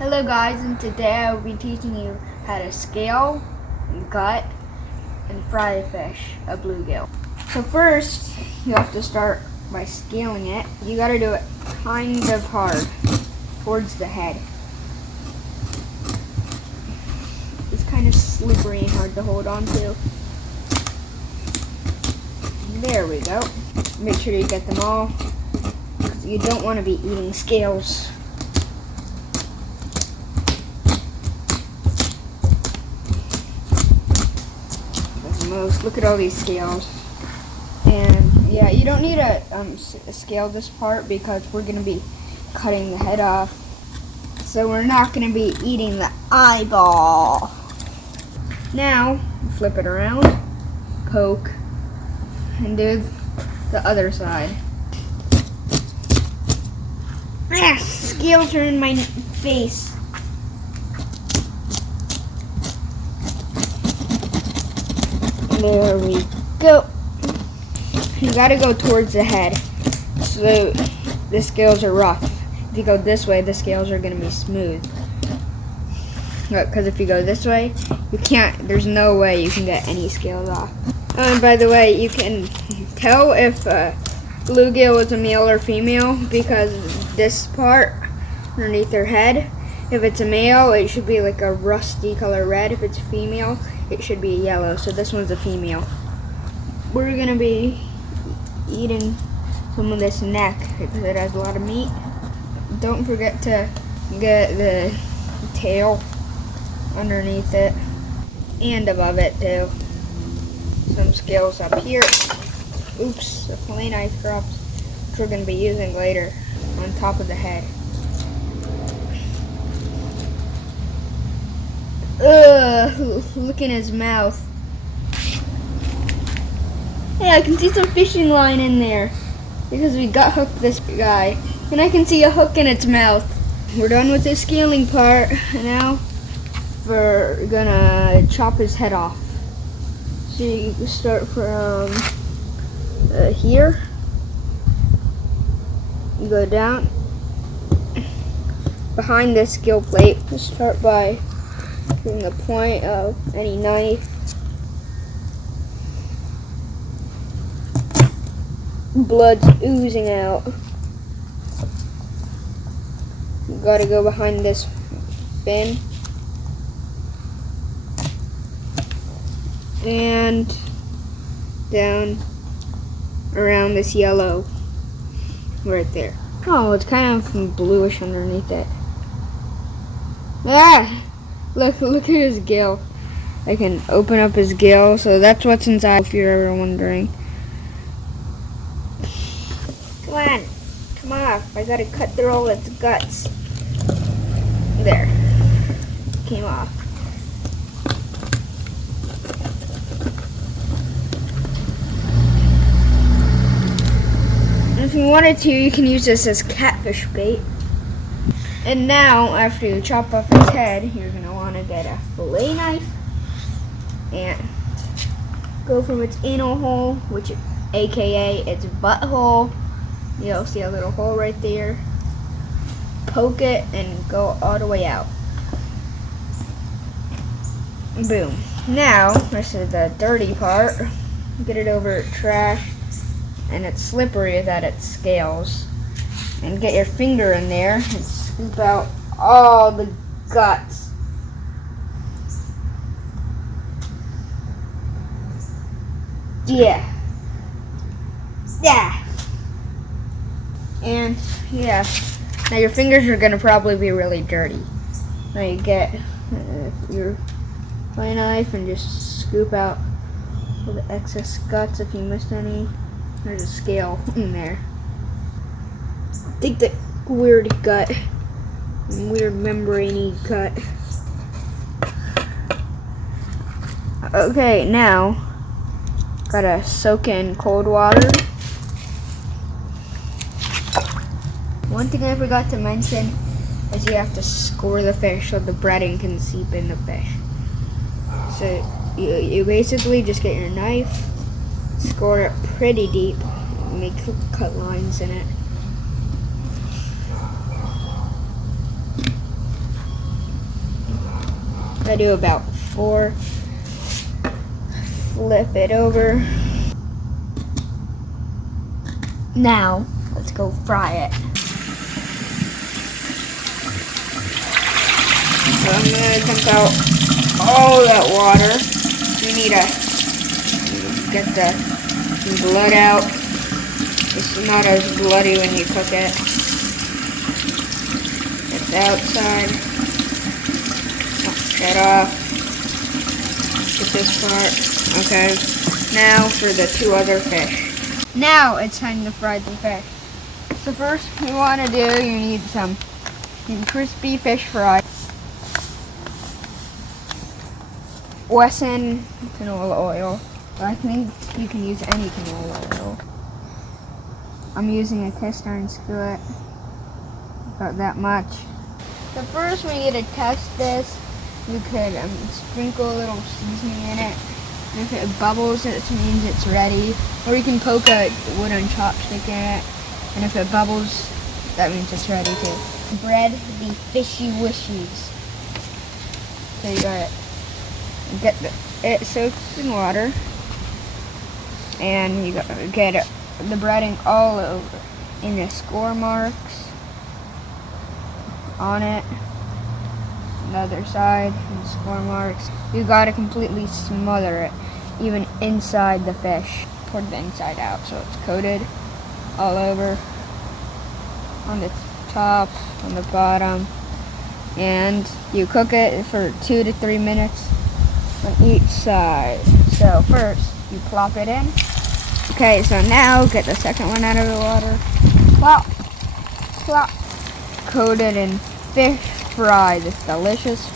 Hello guys, and today I will be teaching you how to scale, gut, and fry fish, a bluegill. So first, you have to start by scaling it. You gotta do it kind of hard, towards the head. It's kind of slippery and hard to hold on to. There we go. Make sure you get them all, because you don't want to be eating scales. Look at all these scales, and yeah, you don't need to scale this part because we're going to be cutting the head off, so we're not going to be eating the eyeball. Now flip it around, poke, and do the other side. Scales are in my face. There we go. You gotta go towards the head, so the scales are rough. If you go this way, the scales are gonna be smooth. Because if you go this way, you can't. There's no way you can get any scales off. And by the way, you can tell if bluegill is a male or female because this part underneath their head. If it's a male, it should be like a rusty color red. If it's a female, it should be yellow. So this one's a female. We're gonna be eating some of this neck because it has a lot of meat. Don't forget to get the tail underneath it and above it too. Some scales up here. Oops, a fillet knife dropped, which we're gonna be using later on top of the head. Ugh, look in his mouth. Hey, I can see some fishing line in there because we gut hooked this guy. And I can see a hook in its mouth. We're done with the scaling part. And now we're gonna chop his head off. So you can start from here. You go down behind this gill plate. Start by from the point of any knife. Blood's oozing out. You gotta go behind this fin. And down around this yellow right there. Oh, it's kind of bluish underneath it. Ah! Look at his gill. I can open up his gill, so that's what's inside if you're ever wondering. Come on, I gotta cut through all its guts. There, came off. And if you wanted to, you can use this as catfish bait. And now, after you chop off his head, you're going to want to get a fillet knife and go from its anal hole, which aka its butthole. You'll see a little hole right there. Poke it and go all the way out. Boom. Now, this is the dirty part. Get it over trash, and it's slippery without its scales. And get your finger in there and scoop out all the guts. Yeah. And yeah. Now your fingers are gonna probably be really dirty. Now you get your fillet knife and just scoop out all the excess guts if you missed any. There's a scale in there. Take the weird gut, weird membrane-y gut. Okay, now gotta soak in cold water. One thing I forgot to mention is you have to score the fish so the breading can seep in the fish. So you basically just get your knife, score it pretty deep, make cut lines in it. I do about 4. Flip it over. Now, let's go fry it. So I'm gonna dump out all that water. You need to get the blood out. It's not as bloody when you cook it. Get the outside. Cut off. Get this part. Okay. Now for the 2 other fish. Now it's time to fry the fish. So first you want to do, you need some crispy fish fry. Wesson canola oil. But I think you can use any canola oil. I'm using a cast iron skillet. About that much. So first we need to test this. You could sprinkle a little seasoning in it. And if it bubbles, it means it's ready. Or you can poke a wooden chopstick in it. And if it bubbles, that means it's ready too. Bread the fishy wishies. So you gotta get it soaked in water. And you gotta get the breading all over. In the score marks on it. The other side, and score marks. You gotta completely smother it, even inside the fish. Pour the inside out so it's coated all over, on the top, on the bottom, and you cook it for 2 to 3 minutes on each side. So first, you plop it in. Okay, so now get the second one out of the water. Plop, plop. Coat it in fish fry, this delicious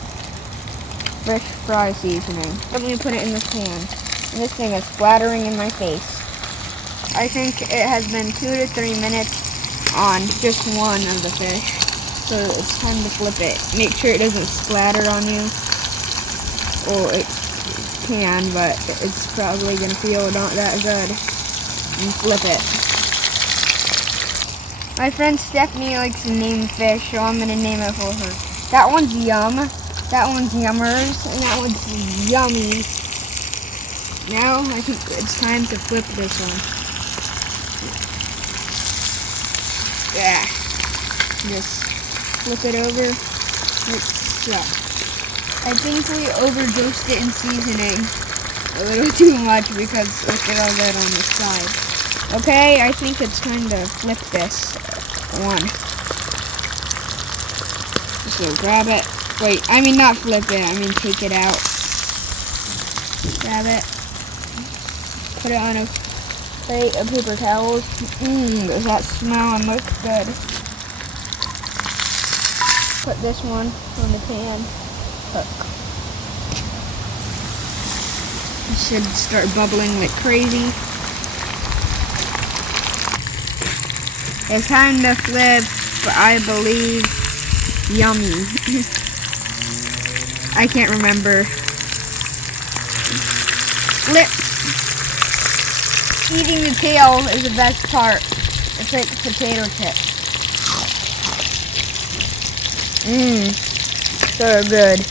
fish fry seasoning. I'm going to put it in this pan. And this thing is splattering in my face. I think it has been 2 to 3 minutes on just one of the fish. So it's time to flip it. Make sure it doesn't splatter on you. Well, it can, but it's probably going to feel not that good. And flip it. My friend Stephanie likes to name fish, so I'm going to name it for her. That one's Yum, that one's Yummers, and that one's Yummy. Now I think it's time to flip this one. Yeah. Just flip it over. I think we overdosed it in seasoning a little too much because look at all that on the side. Okay, I think it's time to flip this one. So grab it. Wait, I mean not flip it, I mean take it out. Grab it. Put it on a plate of paper towels. Does that smell and look good? Put this one on the pan. Cook. It should start bubbling like crazy. It's time to flip, I believe, Yummy. I can't remember. Flip. Eating the tail is the best part. It's like potato chips. So good.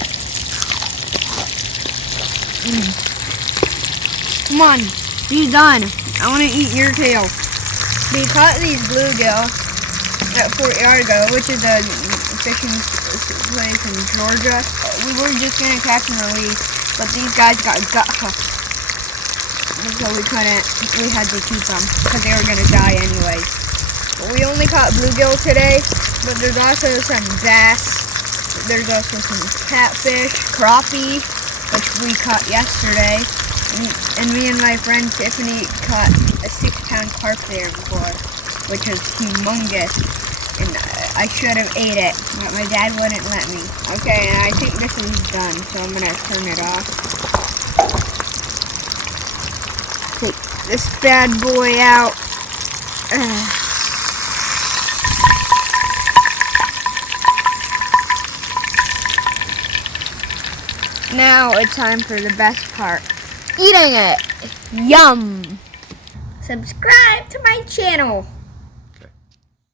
Come on, be done. I want to eat your tail. We caught these bluegill at Fort Yargo, which is a fishing place in Georgia. We were just going to catch and release, but these guys got gut hooked. So we had to keep them, because they were going to die anyway. But we only caught bluegill today, but there's also some bass. There's also some catfish, crappie, which we caught yesterday. And me and my friend Tiffany caught a 6-pound carp there before, which was humongous. And I should have ate it, but my dad wouldn't let me. Okay, and I think this is done, so I'm going to turn it off. Take this bad boy out. Now it's time for the best part. Eating it! Yum! Subscribe to my channel!